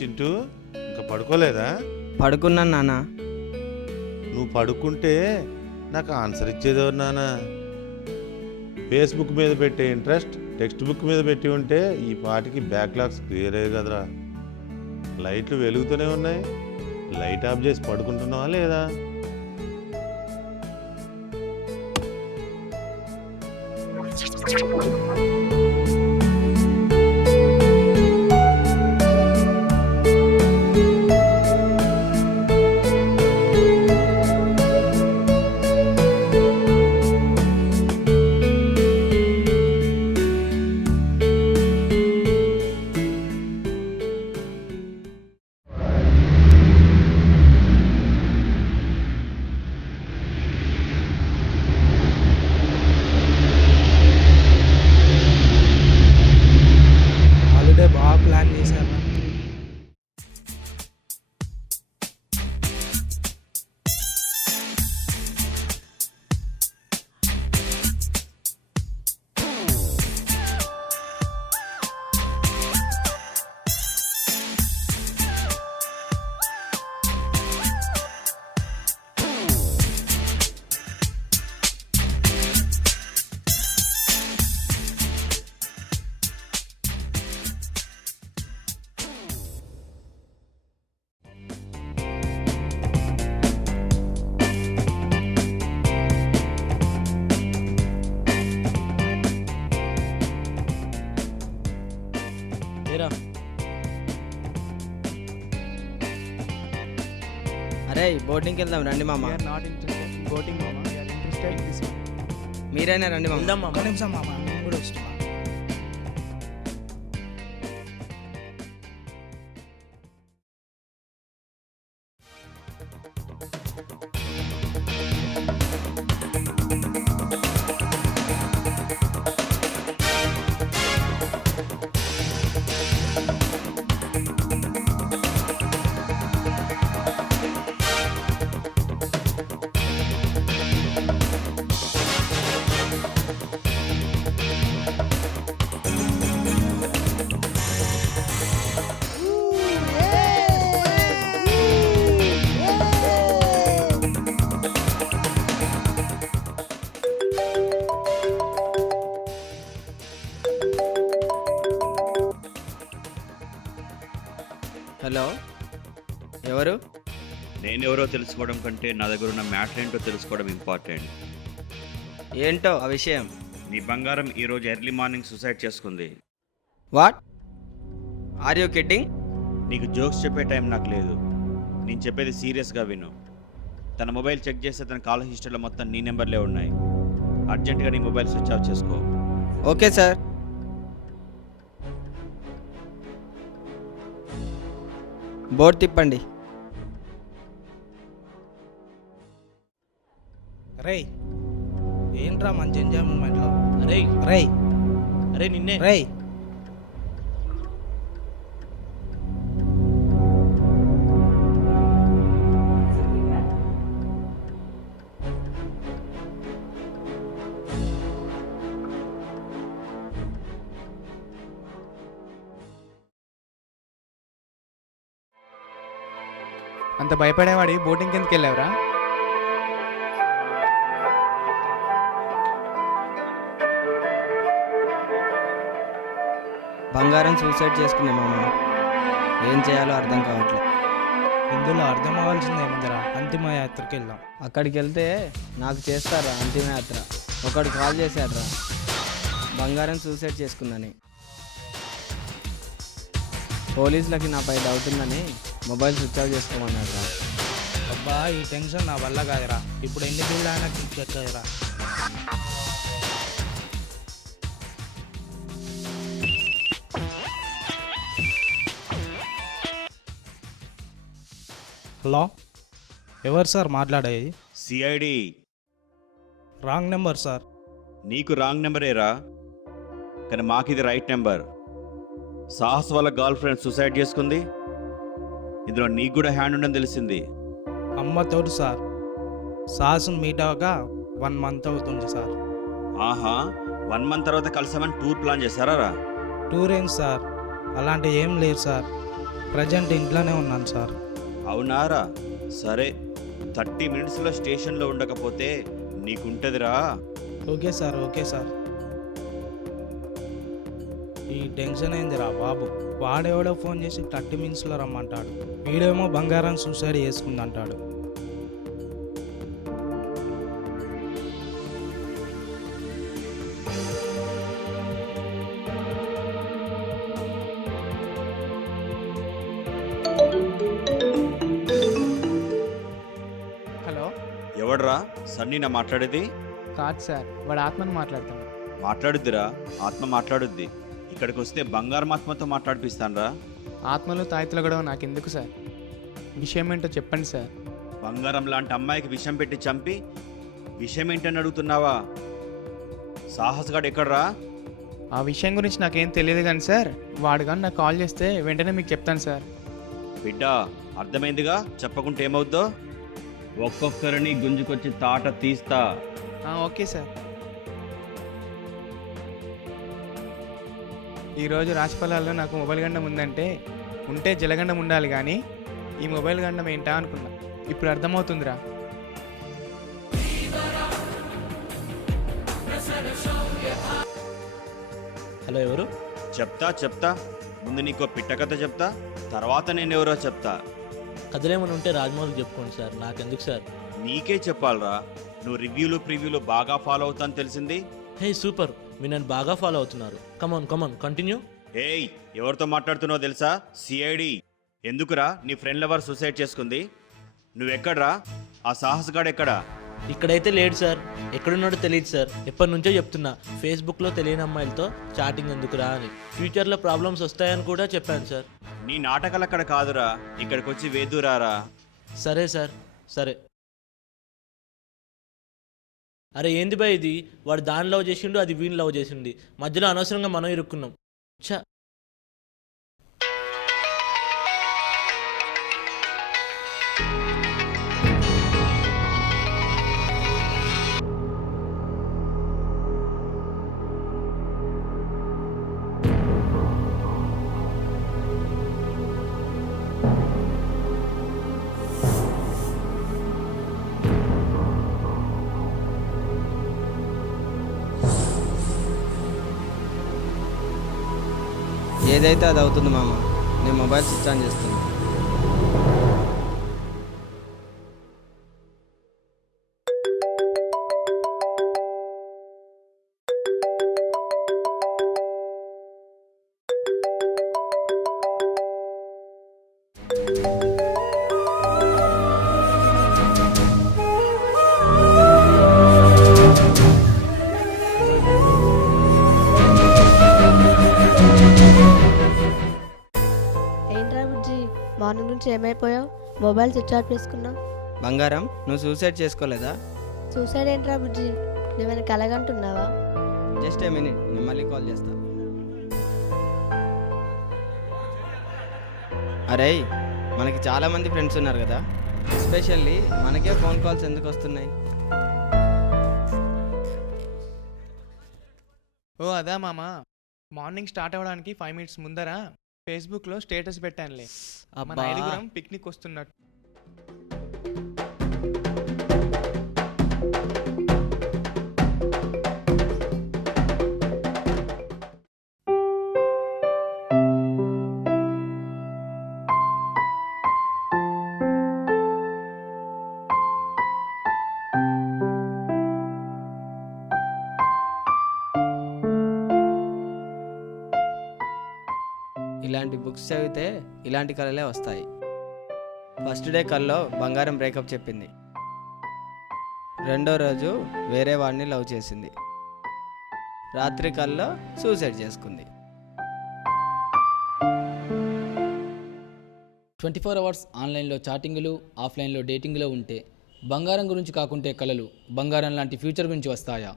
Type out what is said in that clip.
చింటూ, ఇంకా పడుకోలేదా? పడుకున్నాను నాన్న. నువ్వు పడుకుంటే నాకు ఆన్సర్ ఇచ్చేదెవరు నాన్న? ఫేస్బుక్ మీద పెట్టే ఇంట్రెస్ట్ టెక్స్ట్ బుక్ మీద పెట్టి ఉంటే ఈ పాటికి బ్యాక్లాగ్స్ క్లియర్ అయ్యే కదరా. లైట్లు వెలుగుతూనే ఉన్నాయి, లైట్ ఆఫ్ చేసి పడుకుంటున్నావా లేదా? హాలిడే బాగా ప్లాన్ చేశారు. అరే బోటింగ్కి వెళ్దాం రండి మామ. నాట్ ఇంట్రెస్టెడ్ ఇన్ బోటింగ్ మామ, we are interested in this one. మీరైనా రండి మామ. వెళ్దాం ఒక్క మామ. నిమిషం మామ, నేను కూడా వస్తున్నా. హలో, ఎవరు? నేనెవరో తెలుసుకోవడం కంటే నా దగ్గర ఉన్న మ్యాటర్ ఏంటో తెలుసుకోవడం ఇంపార్టెంట్. ఏంటో ఆ విషయం? నీ బంగారం ఈరోజు ఎర్లీ మార్నింగ్ సూసైడ్ చేసుకుంది. What are you kidding? నీకు జోక్స్ చెప్పే టైం నాకు లేదు. నేను చెప్పేది సీరియస్గా విను. తన మొబైల్ చెక్ చేస్తే తన కాల్ హిస్టరీలో మొత్తం నీ నెంబర్లే ఉన్నాయి. అర్జెంటుగా నీ మొబైల్ స్విచ్ ఆఫ్ చేసుకో. Okay sir. బోర్డు తిప్పండి. రేయ్, ఏంట్రా మంచి ఎంజాయ్ మూమెంట్లో? అరే రేయ్ అరే నిన్నే. రేయ్, అంత భయపడేవాడి బోటింగ్ కిందకి వెళ్ళావురా? బంగారం సూసైడ్ చేసుకుంది మామ. ఏం చేయాలో అర్థం కావట్లేదు. ఇందులో అర్థం అవ్వాల్సింది ఏముందిరా, అంతిమ యాత్రకి వెళ్దాం. అక్కడికి వెళ్తే నాకు చేస్తారా అంతిమయాత్ర? ఒకడు కాల్ చేశాడ్రా, బంగారం సూసైడ్ చేసుకుందని. పోలీసులకి నాపై డౌట్ ఉందని మొబైల్ స్విచ్ ఆఫ్ చేసుకోమన్నాడ్రా. అబ్బా, ఈ టెన్షన్ నా వల్ల కాదురా. ఇప్పుడు ఎన్ని బిల్లు అయినా కిక్ ఎక్కదురా. హలో, ఎవరు సార్ మాట్లాడేది? సిఐడి. Wrong number sir. నీకు రాంగ్ నెంబరేరా, కానీ మాకు ఇది రైట్ నెంబర్. సాహస్ వాళ్ళ గర్ల్ ఫ్రెండ్ సూసైడ్ చేసుకుంది. ఇందులో నీకు కూడా హ్యాండ్ ఉందని తెలిసింది. అమ్మ తోడు సార్. సాహసం మీట్ అవ్వగా 1 month అవుతుంది సార్. ఆహా, 1 month తర్వాత కలిసామని టూర్ ప్లాన్ చేశారా? టూర్ ఏం సార్, అలాంటి ఏం లేదు సార్. ప్రజెంట్ ఇంట్లోనే ఉన్నాను సార్. అవునారా? సరే, 30 మినిట్స్లో స్టేషన్లో ఉండకపోతే నీకుంటదిరా. Okay sir, okay sir. ఈ టెన్షన్ ఏందిరా బాబు, వాడెవడో ఫోన్ చేసి 30 మినిట్స్లో రమ్మంటాడు, వీడేమో బంగారం సూసైడ్ చేసుకుందంటాడు. హలో. ఎవడ్రా సన్నీనా మాట్లాడేది? కాదు సార్, వాడు ఆత్మని మాట్లాడతాను. మాట్లాడుద్దిరా, ఆత్మ మాట్లాడుద్ది. ఇక్కడికి వస్తే బంగారం ఆత్మతో మాట్లాడిపిస్తానరా. ఆత్మలు తాయితులు కూడా నాకెందుకు సార్? విషయం ఏంటో చెప్పండి సార్. బంగారం లాంటి అమ్మాయికి విషం పెట్టి చంపి విషయం ఏంటని అడుగుతున్నావా? సాహస్గాడు ఎక్కడ్రా? ఆ విషయం గురించి నాకేం తెలియదు కానీ సార్, వాడు కానీ నాకు కాల్ చేస్తే వెంటనే మీకు చెప్తాను సార్. బిడ్డ, అర్థమైందిగా, చెప్పకుంటే ఏమవుద్దో? ఒక్కొక్కరిని గుంజుకొచ్చి తాట తీస్తా. Okay sir. ఈరోజు రాశిఫలాల్లో నాకు మొబైల్ గండం ఉందంటే ఉంటే జలగండం ఉండాలి కానీ ఈ మొబైల్ గండం ఏంటా అనుకున్నా. ఇప్పుడు అర్థమవుతుందిరా. హలో, ఎవరు? చెప్తా. ముందు నీకో పిట్ట కథ చెప్తా, తర్వాత నేనెవరో చెప్తా. కథలేమని ఉంటే రాజమౌళికి చెప్పుకోండి సార్, నాకెందుకు సార్? నీకే చెప్పాలరా. నువ్వు రివ్యూలు ప్రివ్యూలు బాగా ఫాలో అవుతాను తెలిసింది. హే సూపర్, మీరు నన్ను బాగా ఫాలో అవుతున్నారు. కమాన్ కంటిన్యూ. ఏయ్, ఎవరితో మాట్లాడుతున్నావు తెలుసా? సిఐడి. ఎందుకురా నీ ఫ్రెండ్ లవర్ సూసైడ్ చేసుకుంది? నువ్వెక్కడ్రా? ఆ సాహస్గాడు ఎక్కడా? ఇక్కడైతే లేడు సార్, ఎక్కడున్నాడో తెలియదు సార్. ఎప్పటి నుంచో చెప్తున్నా, ఫేస్బుక్లో తెలియని అమ్మాయిలతో చాటింగ్ ఎందుకురా అని. ఫ్యూచర్లో ప్రాబ్లమ్స్ వస్తాయని కూడా చెప్పాను సార్. నీ నాటకాలు అక్కడ కాదురా, ఇక్కడికి వచ్చి వేదురారా. సరే సార్, సరే. అరే ఏంది బా ఇది? వాడు దాన్ని లవ్ చేసిండు, అది వీడిని లవ్ చేసిండు. మధ్యలో అనవసరంగా మనం ఇరుక్కున్నాం. ఛా. ఏదైతే అది అవుతుంది మామ. నేను మొబైల్ స్విచ్ ఆన్ చేస్తున్నా. ఏంట్రా బుజ్జి, మార్నింగ్ నుంచి ఏమైపోయావు? మొబైల్ స్విచ్ ఆఫ్ చేసుకున్నావు. బంగారం, నువ్వు సూసైడ్ చేసుకోలేదా? సూసైడ్ ఏంట్రా బుజ్జి, నువ్వేమైనా కలగంటున్నావా? జస్ట్ ఏ మినిట్, నేను మళ్ళీ కాల్ చేస్తా. అరే, మనకి చాలామంది ఫ్రెండ్స్ ఉన్నారు కదా, ఎస్పెషల్లీ మనకే ఫోన్ కాల్స్ ఎందుకు వస్తున్నాయి? ఓ అదా మామ, మార్నింగ్ స్టార్ట్ అవ్వడానికి 5 మినిట్స్ ముందర ఫేస్బుక్లో స్టేటస్ పెట్టానులే. మన 5గురం పిక్నిక్ వస్తున్నట్టు. ఇలాంటి బుక్స్ చదివితే ఇలాంటి కళలే వస్తాయి. ఫస్ట్ డే కల్లో బంగారం బ్రేకప్ చెప్పింది. రెండో రోజు వేరే వాడిని లవ్ చేసింది. రాత్రి కల్లో సూసైడ్ చేసుకుంది. 24 అవర్స్ ఆన్లైన్లో చాటింగులు, ఆఫ్లైన్లో డేటింగ్లో ఉంటే బంగారం గురించి కాకుంటే కలలు బంగారం లాంటి ఫ్యూచర్ గురించి వస్తాయా?